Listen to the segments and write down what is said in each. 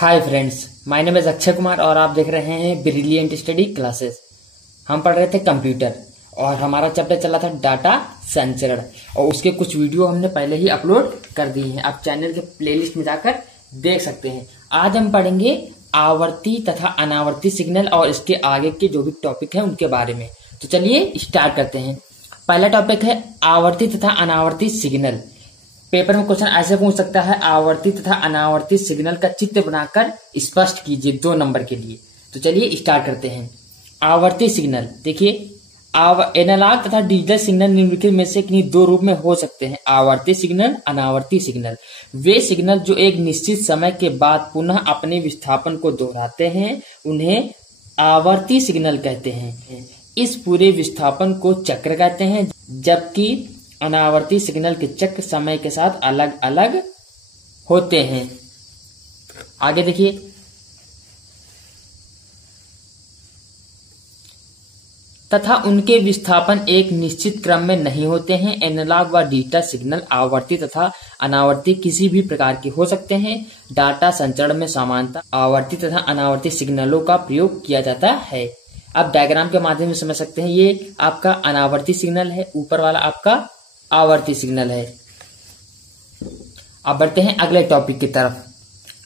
Hi friends, my name is Akshay Kumar और आप देख रहे हैं ब्रिलियंट स्टडी क्लासेस। हम पढ़ रहे थे कंप्यूटर और हमारा चैप्टर चला था डाटा संचरण और उसके कुछ वीडियो हमने पहले ही अपलोड कर दिए हैं। आप चैनल के प्लेलिस्ट में जाकर देख सकते हैं। आज हम पढ़ेंगे आवर्ती तथा अनावर्ती सिग्नल और इसके आगे के जो भी टॉपिक है उनके बारे में। तो चलिए स्टार्ट करते हैं। पहला टॉपिक है आवर्ती तथा अनावर्ती सिग्नल। पेपर में क्वेश्चन ऐसे पूछ सकता है, आवर्ती तथा अनावर्ती सिग्नल का चित्र बनाकर स्पष्ट कीजिए 2 नंबर के लिए। तो चलिए स्टार्ट करते हैं। आवर्ती सिग्नल देखिए, एनालॉग तथा डिजिटल सिग्नल निम्नलिखित में से किन्हीं 2 रूप में हो सकते हैं, आवर्ती सिग्नल, अनावर्ती सिग्नल। वे सिग्नल जो एक निश्चित समय के बाद पुनः अपने विस्थापन को दोहराते हैं उन्हें आवर्ती सिग्नल कहते हैं। इस पूरे विस्थापन को चक्र कहते हैं, जबकि अनावर्ती सिग्नल के चक्र समय के साथ अलग अलग होते हैं। आगे देखिए, तथा उनके विस्थापन एक निश्चित क्रम में नहीं होते हैं। एनालॉग व डिजिटल सिग्नल आवर्ती तथा अनावर्ती किसी भी प्रकार के हो सकते हैं। डाटा संचरण में सामान्यतः आवर्ती तथा अनावर्ती सिग्नलों का प्रयोग किया जाता है। अब डायग्राम के माध्यम से समझ सकते हैं। ये आपका अनावर्ती सिग्नल है, ऊपर वाला आपका आवर्ती सिग्नल है। अब बढ़ते हैं अगले टॉपिक की तरफ।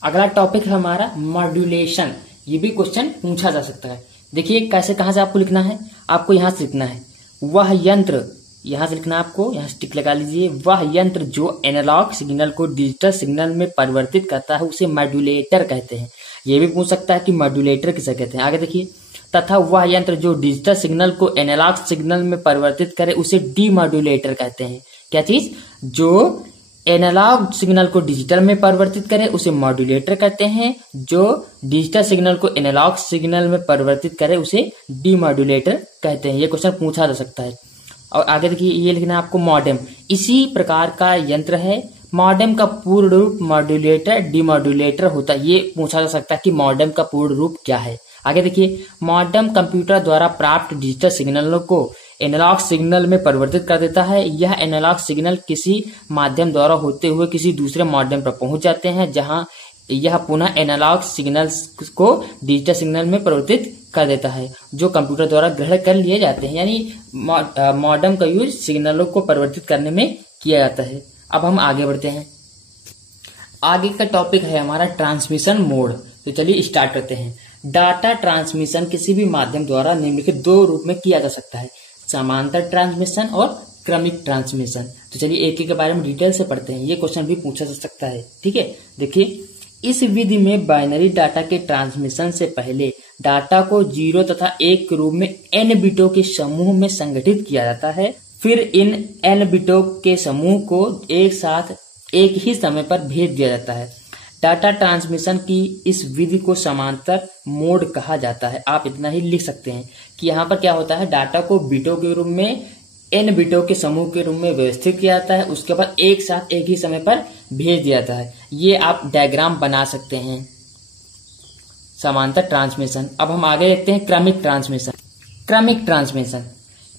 अगला टॉपिक है हमारा मॉड्यूलेशन। ये भी क्वेश्चन पूछा जा सकता है। देखिए कैसे, कहां से आपको लिखना है, आपको यहां से लिखना है वह यंत्र, यहां से लिखना है आपको, यहां से टिक लगा लीजिए। वह यंत्र जो एनालॉग सिग्नल को डिजिटल सिग्नल में परिवर्तित करता है उसे मॉड्यूलेटर कहते हैं। ये भी पूछ सकता है कि मॉड्यूलेटर किसे कहते हैं। आगे देखिए, तथा वह यंत्र जो डिजिटल सिग्नल को एनालॉग सिग्नल में परिवर्तित करे उसे डीमॉड्यूलेटर कहते हैं। क्या चीज? जो एनालॉग सिग्नल को डिजिटल में परिवर्तित करे उसे मॉड्यूलेटर कहते हैं, जो डिजिटल सिग्नल को एनालॉग सिग्नल में परिवर्तित करे उसे डीमॉड्यूलेटर कहते हैं। ये क्वेश्चन पूछा जा सकता है। और आगे देखिए, ये लिखना है आपको मॉडेम। इसी प्रकार का यंत्र है। मॉडेम का पूर्ण रूप मॉड्यूलेटर डीमॉड्यूलेटर होता है। ये पूछा जा सकता है कि मॉडेम का पूर्ण रूप क्या है। आगे देखिए, मॉडेम कंप्यूटर द्वारा प्राप्त डिजिटल सिग्नलों को एनालॉग सिग्नल में परिवर्तित कर देता है। यह एनालॉग सिग्नल किसी माध्यम द्वारा होते हुए किसी दूसरे मॉडेम पर पहुंच जाते हैं, जहां यह पुनः एनालॉग सिग्नल को डिजिटल सिग्नल में परिवर्तित कर देता है, जो कंप्यूटर द्वारा ग्रहण कर लिए जाते हैं। यानी मॉडेम का यूज सिग्नलों को परिवर्तित करने में किया जाता है। अब हम आगे बढ़ते हैं। आगे का टॉपिक है हमारा ट्रांसमिशन मोड। तो चलिए स्टार्ट करते हैं। डाटा ट्रांसमिशन किसी भी माध्यम द्वारा निम्नलिखित 2 रूप में किया जा सकता है, समांतर ट्रांसमिशन और क्रमिक ट्रांसमिशन। तो चलिए एक एक के बारे में डिटेल से पढ़ते हैं। ये क्वेश्चन भी पूछा जा सकता है। ठीक है, देखिए, इस विधि में बाइनरी डाटा के ट्रांसमिशन से पहले डाटा को 0 तथा 1 के रूप में n बिटों के समूह में संगठित किया जाता है। फिर इन n बिटों के समूह को एक साथ एक ही समय पर भेज दिया जाता है। डाटा ट्रांसमिशन की इस विधि को समांतर मोड कहा जाता है। आप इतना ही लिख सकते हैं कि यहाँ पर क्या होता है, डाटा को बिटों के रूप में n बिटों के समूह के रूप में व्यवस्थित किया जाता है, उसके बाद एक साथ एक ही समय पर भेज दिया जाता है। ये आप डायग्राम बना सकते हैं, समांतर ट्रांसमिशन। अब हम आगे देखते हैं क्रमिक ट्रांसमिशन। क्रमिक ट्रांसमिशन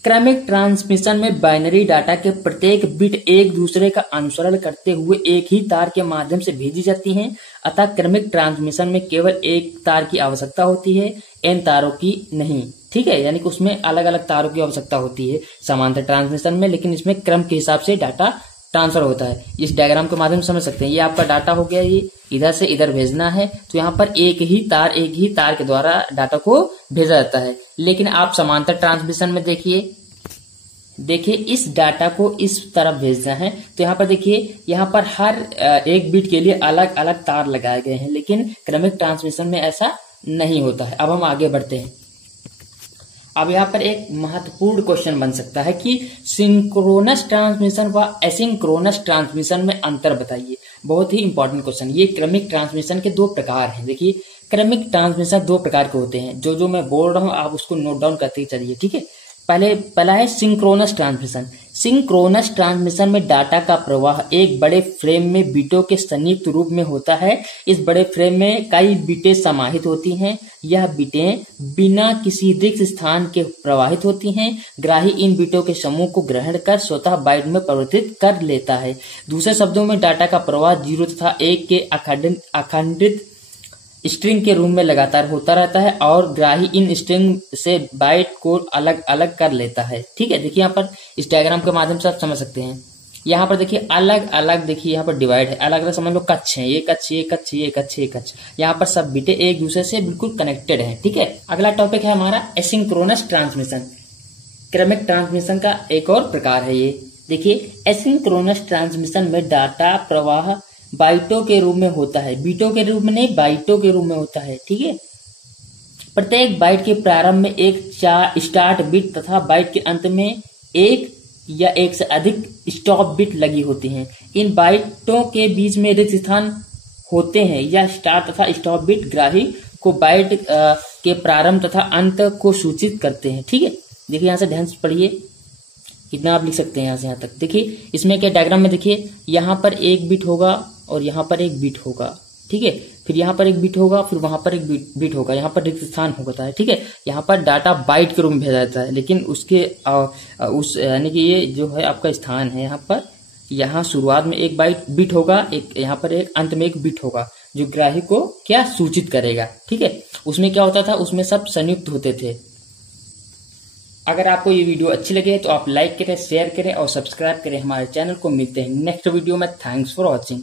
क्रमिक ट्रांसमिशन में बाइनरी डाटा के प्रत्येक बिट एक दूसरे का अनुसरण करते हुए एक ही तार के माध्यम से भेजी जाती हैं। अतः क्रमिक ट्रांसमिशन में केवल एक तार की आवश्यकता होती है, n तारों की नहीं। ठीक है, यानी कि उसमें अलग अलग तारों की आवश्यकता होती है समांतर ट्रांसमिशन में, लेकिन इसमें क्रम के हिसाब से डाटा ट्रांसफर होता है। इस डायग्राम के माध्यम से समझ सकते हैं। ये आपका डाटा हो गया, ये इधर से इधर भेजना है, तो यहाँ पर एक ही तार के द्वारा डाटा को भेजा जाता है। लेकिन आप समांतर ट्रांसमिशन में देखिए इस डाटा को इस तरफ भेजना है, तो यहाँ पर देखिए, यहाँ पर हर एक बिट के लिए अलग अलग तार लगाए गए हैं, लेकिन क्रमिक ट्रांसमिशन में ऐसा नहीं होता है। अब हम आगे बढ़ते हैं। अब यहाँ पर एक महत्वपूर्ण क्वेश्चन बन सकता है कि सिंक्रोनस ट्रांसमिशन व एसिंक्रोनस ट्रांसमिशन में अंतर बताइए। बहुत ही इंपॉर्टेंट क्वेश्चन। ये क्रमिक ट्रांसमिशन के 2 प्रकार हैं। देखिए, क्रमिक ट्रांसमिशन 2 प्रकार के होते हैं। जो मैं बोल रहा हूँ आप उसको नोट डाउन करते चलिए। ठीक है, पहला है सिंक्रोनस ट्रांसमिशन। सिंक्रोनस ट्रांसमिशन में डाटा का प्रवाह एक बड़े फ्रेम में बिटों के संयुक्त रूप में होता है। इस बड़े फ्रेम में कई बिटें समाहित होती हैं। यह बिटें बिना किसी रिक्त स्थान के प्रवाहित होती हैं। ग्राही इन बिटों के समूह को ग्रहण कर स्वतः बाइट में परिवर्तित कर लेता है। दूसरे शब्दों में डाटा का प्रवाह 0 तथा 1 के अखंडित स्ट्रिंग के रूप में लगातार होता रहता है और ग्राही इन स्ट्रिंग से बाइट को अलग अलग कर लेता है। ठीक है, देखिए यहाँ पर इस डायग्राम के माध्यम से आप समझ सकते हैं। यहाँ पर देखिए अलग अलग, देखिए यहाँ पर डिवाइड है, अलग अलग समझ लो कक्ष है, ये कक्ष, ये कक्ष, ये कक्ष, ये कक्ष। यहाँ पर सब बिटे एक दूसरे से बिल्कुल कनेक्टेड है। ठीक है, अगला टॉपिक है हमारा एसिंक्रोनस ट्रांसमिशन। क्रमिक ट्रांसमिशन का एक और प्रकार है ये। देखिए एसिंक्रोनस ट्रांसमिशन में डाटा प्रवाह बाइटों के रूप में होता है, बीटों के रूप में नहीं, बाइटों के रूप में होता है। ठीक है, प्रत्येक बाइट के प्रारंभ में एक स्टार्ट बिट तथा बाइट के अंत में एक या एक से अधिक स्टॉप बिट लगी होती हैं। इन बाइटों के बीच में रिक्त स्थान होते हैं या स्टार्ट तथा स्टॉप बिट ग्राही को बाइट के प्रारंभ तथा अंत को सूचित करते हैं। ठीक है, देखिए यहाँ से ध्यान से पढ़िए, कितना आप लिख सकते हैं यहाँ से यहाँ तक। देखिए इसमें क्या डायग्राम में देखिए, यहाँ पर एक बिट होगा और यहाँ पर एक बिट होगा। ठीक है, फिर यहाँ पर एक बिट होगा, फिर वहां पर एक बिट होगा, यहाँ पर रिक्त स्थान होता है। ठीक है, यहाँ पर डाटा बाइट के रूप में भेजा जाता है, लेकिन उसके उस यानी कि ये जो है आपका स्थान है, यहाँ पर यहाँ शुरुआत में एक बिट होगा, एक यहाँ पर एक अंत में एक बिट होगा जो ग्राही को क्या सूचित करेगा। ठीक है, उसमें क्या होता था, उसमें सब संयुक्त होते थे। अगर आपको ये वीडियो अच्छी लगे तो आप लाइक करें, शेयर करें और सब्सक्राइब करें हमारे चैनल को। मिलते हैं नेक्स्ट वीडियो में। Thanks for watching.